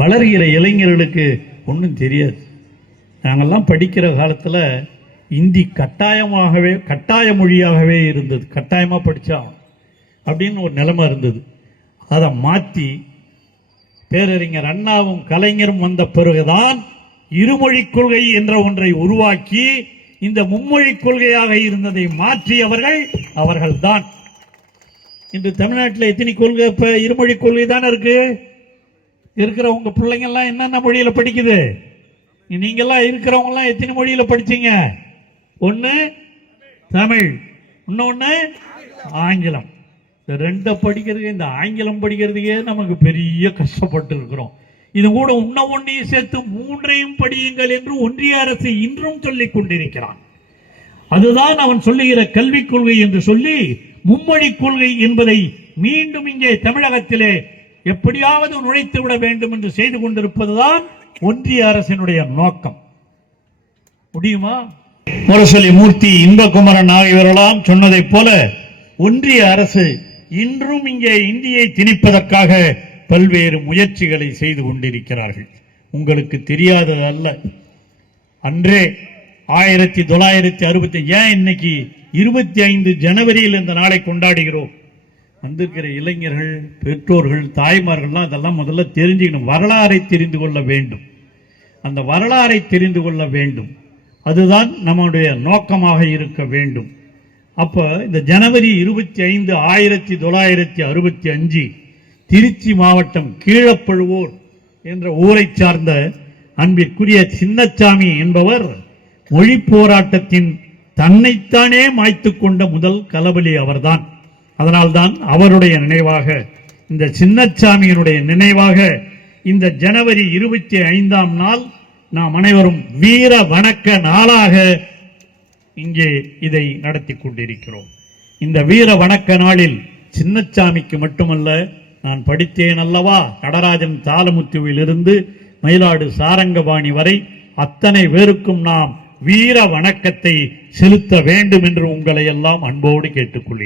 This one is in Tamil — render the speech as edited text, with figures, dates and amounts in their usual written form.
வளர்கிற இளைஞர்களுக்கு ஒன்றும் தெரியாது. நாங்கள்லாம் படிக்கிற காலத்தில் இந்தி கட்டாய மொழியாகவே இருந்தது. கட்டாயமாக படித்தா அப்படின்னு ஒரு நிலைமை இருந்தது. அதை மாற்றி பேரறிஞர் அண்ணாவும் கலைஞரும் வந்த பிறகுதான் இருமொழி கொள்கை என்ற ஒன்றை உருவாக்கி இந்த மும்மொழி கொள்கையாக இருந்ததை மாற்றியவர்கள் இன்று தமிழ்நாட்டில் எத்தனை கொள்கை? இப்ப இருமொழி கொள்கை தானே இருக்கிற உங்க பிள்ளைங்க எல்லாம் என்னென்ன மொழியில படிக்குது? நீங்கெல்லாம் இருக்கிறவங்க எல்லாம் எத்தனை மொழியில படிச்சீங்க? ஒன்னு தமிழ், இன்னொன்னு ஆங்கிலம். இந்த ரெண்டை படிக்கிறதுக்கு, இந்த ஆங்கிலம் படிக்கிறதுக்கே நமக்கு பெரிய கஷ்டப்பட்டு இருக்கிறோம். இது கூட ஒன்னையும் சேர்த்து மூன்றையும் படியுங்கள் என்று ஒன்றிய அரசு இன்றும் சொல்லிக் கொண்டிருக்கிறான். அதுதான் அவன் சொல்லுகிற கல்விக் கொள்கை என்று சொல்லி மும்மொழி கொள்கை என்பதை மீண்டும் இங்கே தமிழகத்திலே எப்படியாவது நுழைத்து விட வேண்டும் என்று செய்து கொண்டிருப்பதுதான் ஒன்றிய அரசினுடைய நோக்கம். முடியுமா? முரசொலி மூர்த்தி, இன்பகுமரன் ஆகியோரெல்லாம் சொன்னதை போல ஒன்றிய அரசு இன்றும் இங்கே இந்தியை திணிப்பதற்காக பல்வேறு முயற்சிகளை செய்து கொண்டிருக்கிறார்கள். உங்களுக்கு தெரியாதது அல்ல. அன்றே 1960 ஏன் இன்னைக்கு 25 ஜனவரியில் இந்த நாளை கொண்டாடுகிறோம்? வந்திருக்கிற இளைஞர்கள், பெற்றோர்கள், தாய்மார்கள்லாம் அதெல்லாம் முதல்ல தெரிஞ்சுக்கணும். வரலாறை தெரிந்து கொள்ள வேண்டும். அந்த வரலாறை தெரிந்து கொள்ள வேண்டும். அதுதான் நம்முடைய நோக்கமாக இருக்க வேண்டும். அப்ப இந்த ஜனவரி 25 1965 திருச்சி மாவட்டம் கீழப்பழுவூர் என்ற ஊரை சார்ந்த அன்பிற்குரிய சின்னச்சாமி என்பவர் மொழி போராட்டத்தின் தன்னைத்தானே மாய்த்து கொண்ட முதல் களபலி அவர்தான். அதனால்தான் அவருடைய நினைவாக, இந்த சின்னச்சாமியினுடைய நினைவாக இந்த ஜனவரி 25ஆம் நாள் நாம் அனைவரும் வீர வணக்க நாளாக இங்கே இதை நடத்தி கொண்டிருக்கிறோம். இந்த வீர வணக்க நாளில் சின்னச்சாமிக்கு மட்டுமல்ல, நான் படித்தேன் அல்லவா, நடராஜன் தாளமுத்துவில் இருந்து மயிலாடு சாரங்கபாணி வரை அத்தனை பேருக்கும் நாம் வீர வணக்கத்தை செலுத்த வேண்டும் என்று உங்களை எல்லாம் அன்போடு கேட்டுக்கொள்கிறேன்.